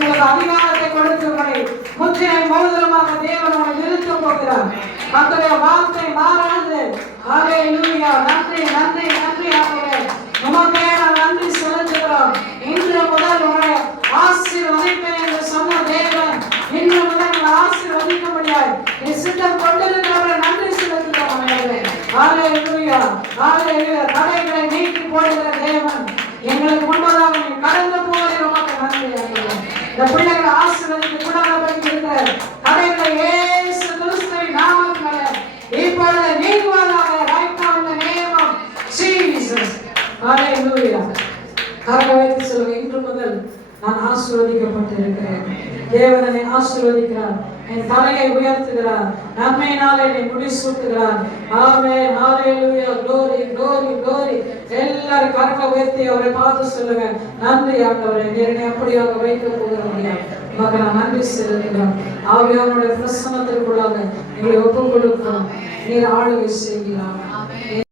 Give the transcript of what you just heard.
ஒரு அதிகாரத்தை கொடுக்கும்படி முற்றினை மோதிரமாக தேவன் உன்னை நிறுத்த போகிறார். அத்தகைய வார்த்தை மாறாது. ஹalleluya நன்றி நன்றி நன்றி ஆண்டவரே. உமக்கே நான் நன்றி செலுத்துகிறோம். இன்று முதல் உங்களை ஆசீர்வதிப்பேன் என்று சொன்ன தேவன் இன்று முதல் உங்களை ஆசீர்வதிக்கும்படியாய் நீ சித்தம் கொண்டிருக்கிறவரை நன்றி செலுத்துகிறோம். ஆண்டவரே. ஹalleluya ஹalleluya தடைகளை நீக்கி போடுகிற தேவன் எங்களுக்கு முன்பதாக நீ கடந்து போவதை உமக்கு நன்றி இந்த பிள்ளைகளை ஆசீர்வதித்து குணப்படுத்தி இருக்கிற தடைகளை ஏசு கிறிஸ்துவை நாமத்தினாலே இப்பொழுது நீங்குவதாக right now in the name of Jesus. ஹalleluya கரங்களை வைத்து சொல்லுங்க இன்று முதல் நான் ஆசீர்வதிக்கப்பட்டிருக்கிறேன். தேவனை ஆசீர்வதிக்கிறார். என் தலையை உயர்த்துகிறார். நன்மையினாலே என்னை முடிசூட்டுகிறார். ஆமே ஹalleluya எல்லாரும் உயர்த்தி அவரை பார்த்து சொல்லுங்க நன்றி ஆண்டவரே நேரனை என்னை அப்படியாக வைக்க போகிறவங்க உமக்கு நான் நன்றி செலுத்துகிறோம். ஆவியானுடைய பிரசனத்திற்குள்ளாக எங்களை ஒப்புக் கொடுக்கிறோம் நீர் ஆளுகை செய்கிறார்